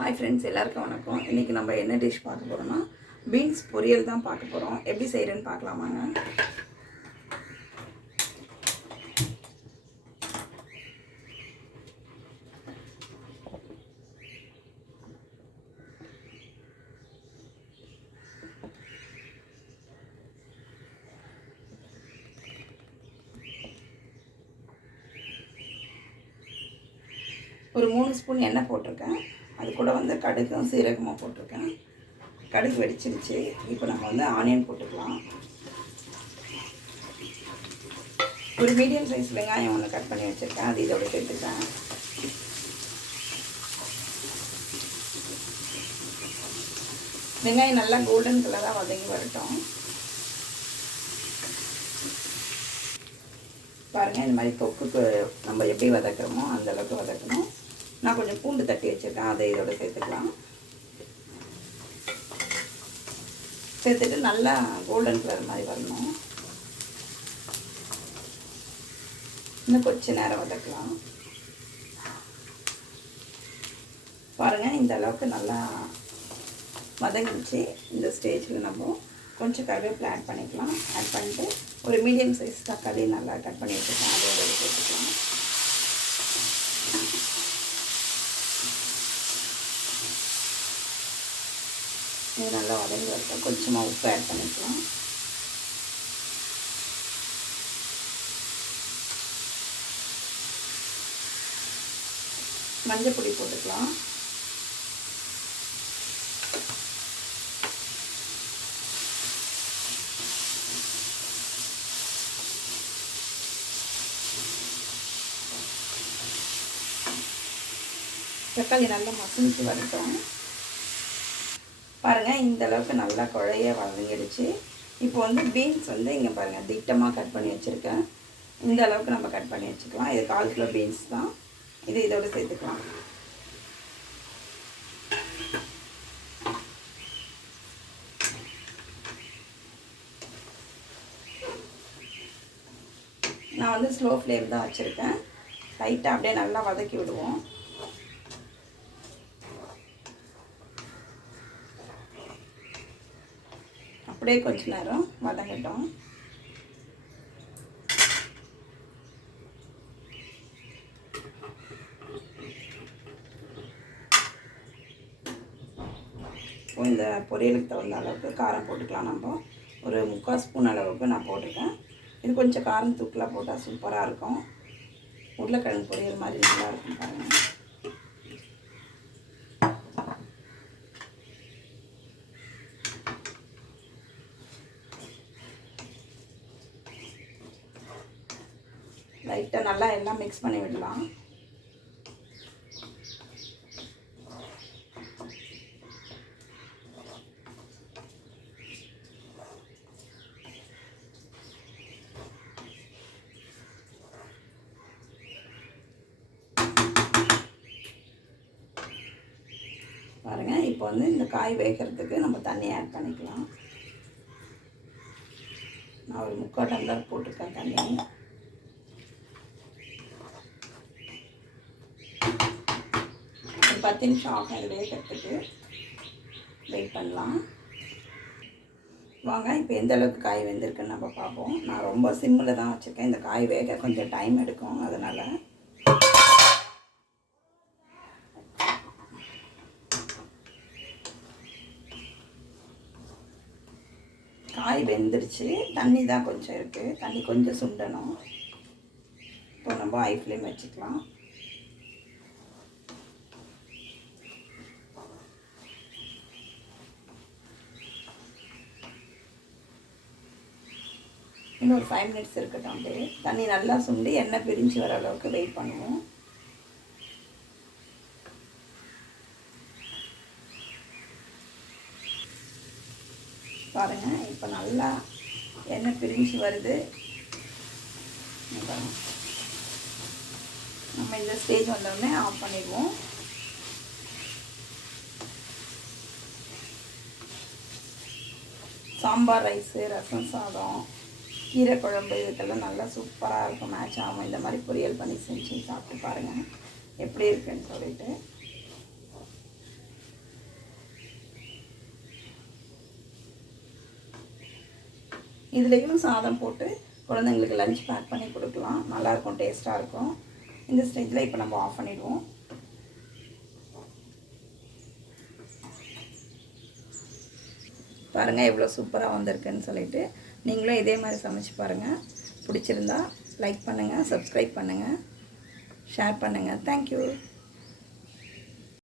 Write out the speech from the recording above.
Hi friends, எல்லாருக்கும் வணக்கம். இன்றைக்கி நம்ம என்ன டிஷ் பார்க்க போகிறோம்னா பீன்ஸ் பொரியல் தான் பார்க்க போகிறோம். எப்படி செய்கிறேன்னு பார்க்கலாமாங்க. ஒரு 3 ஸ்பூன் எண்ணெய் போட்டிருக்கேன். அது கூட கடுகும் சீரகமாக போட்டிருக்கேன். கடுகு வெடிச்சிருச்சு. இப்போ நம்ம ஆனியன் போட்டுக்கலாம். ஒரு மீடியம் சைஸ் வெங்காயம் ஒன்று கட் பண்ணி வச்சுருக்கேன். அது இதோட சேர்த்துக்கிறேன். வெங்காயம் நல்லா கோல்டன் கலராக வதங்கி வரட்டும். பாருங்கள், இந்த மாதிரி தொக்குக்கு நம்ம எப்படி வதக்குறோமோ அந்தளவுக்கு வதக்கணும். நான் கொஞ்சம் பூண்டு தட்டி வச்சுருக்கேன். அதை இதோட சேர்த்துக்கலாம். சேர்த்துட்டு நல்லா கோல்டன் கலர் மாதிரி வரணும். இன்னும் கொஞ்சம் நேரம் வதக்கலாம். பாருங்கள், இந்த அளவுக்கு நல்லா வதங்கிடுச்சு. இந்த ஸ்டேஜில் நம்ம கொஞ்சம் கருவேப்பிலை ஆட் பண்ணிக்கலாம். ஆட் பண்ணிவிட்டு ஒரு மீடியம் சைஸ் தக்காளி நல்லா கட் பண்ணி வச்சுக்கலாம். அதோட சேர்த்துக்கலாம். இது நல்லா வதங்கி வரட்டும். கொஞ்சமாக உப்பு ஆட் பண்ணிக்கலாம். மஞ்சள் பொடி போட்டுக்கலாம். தக்காளி நல்லா மசிஞ்சு வரட்டும். பாருங்கள், இந்த அளவுக்கு நல்லா குழைய வதங்கிடுச்சு. இப்போ பீன்ஸ் இங்கே பாருங்கள், திட்டமாக கட் பண்ணி வச்சுருக்கேன். இந்த அளவுக்கு நம்ம கட் பண்ணி வச்சுக்கலாம். இது 1/4 கிலோ பீன்ஸ் தான். இது இதோடு சேர்த்துக்கலாம். நான் ஸ்லோ ஃப்ளேம் தான் வச்சுருக்கேன். லைட்டாக அப்படியே நல்லா வதக்கி விடுவோம். அப்படியே கொஞ்ச நேரம் வதங்கட்டும். இந்த பொரியலுக்கு தகுந்த அளவுக்கு காரம் போட்டுக்கலாம். நம்ம ஒரு 3/4 ஸ்பூன் அளவுக்கு நான் போட்டிருக்கேன். இது கொஞ்சம் காரம் தூக்கலாக போட்டால் சூப்பராக இருக்கும். உருளைக்கிழங்கு பொரியல் மாதிரி நல்லா இருக்கும். பாருங்கள், லைட்டாக நல்லா எல்லாம் மிக்ஸ் பண்ணி விடலாம். பாருங்கள், இப்போ இந்த காய் வேகிறதுக்கு நம்ம தண்ணி ஆட் பண்ணிக்கலாம். நான் ஒரு 3/4 டம்ளர் போட்டிருக்கேன் தண்ணி. ஒரு 10 நிமிஷம் ஆகும் இது வேகிறதுக்கு. வெயிட் பண்ணலாம். வாங்க, இப்போ எந்த அளவுக்கு காய் வெந்திருக்குன்னு நம்ம பார்ப்போம். நான் ரொம்ப சிம்மில் தான் வச்சுருக்கேன். இந்த காய் வேக கொஞ்சம் டைம் எடுக்கும். அதனால் காய் வெந்துடுச்சு. தண்ணி தான் கொஞ்சம் இருக்குது. தண்ணி கொஞ்சம் சுண்டணும். இப்போ நம்ம ஹை ஃப்ளேம் வச்சுக்கலாம். இன்னும் ஒரு 5 மினிட்ஸ் இருக்கட்டும். அப்படியே தண்ணி நல்லா சுண்டி எண்ணெய் பிரிஞ்சு வர அளவுக்கு வெயிட் பண்ணுவோம். பாருங்கள், இப்போ நல்லா எண்ணெய் பிரிஞ்சு வருது. நம்ம இந்த ஸ்டேஜ் வந்தோடனே ஆஃப் பண்ணிடுவோம். சாம்பார் ரைஸு, ரசம் சாதம், கீரை குழம்பு இதுக்கெல்லாம் நல்லா சூப்பராக இருக்கும். மேட்ச் ஆகும். இந்த மாதிரி பொரியல் பண்ணி செஞ்சு சாப்பிட்டு பாருங்கள் எப்படி இருக்குன்னு சொல்லிட்டு. இதுலேயும் சாதம் போட்டு குழந்தைங்களுக்கு லஞ்ச் பேக் பண்ணி கொடுக்கலாம். நல்லாயிருக்கும், டேஸ்ட்டாக இருக்கும். இந்த ஸ்டேஜில் இப்போ நம்ம ஆஃப் பண்ணிடுவோம். பாருங்கள் எவ்வளோ சூப்பராக வந்திருக்குன்னு சொல்லிட்டு நீங்களும் இதே மாதிரி சமைச்சு பாருங்கள். பிடிச்சிருந்தா லைக் பண்ணுங்கள், சப்ஸ்கிரைப் பண்ணுங்கள், ஷேர் பண்ணுங்கள். தேங்க்யூ.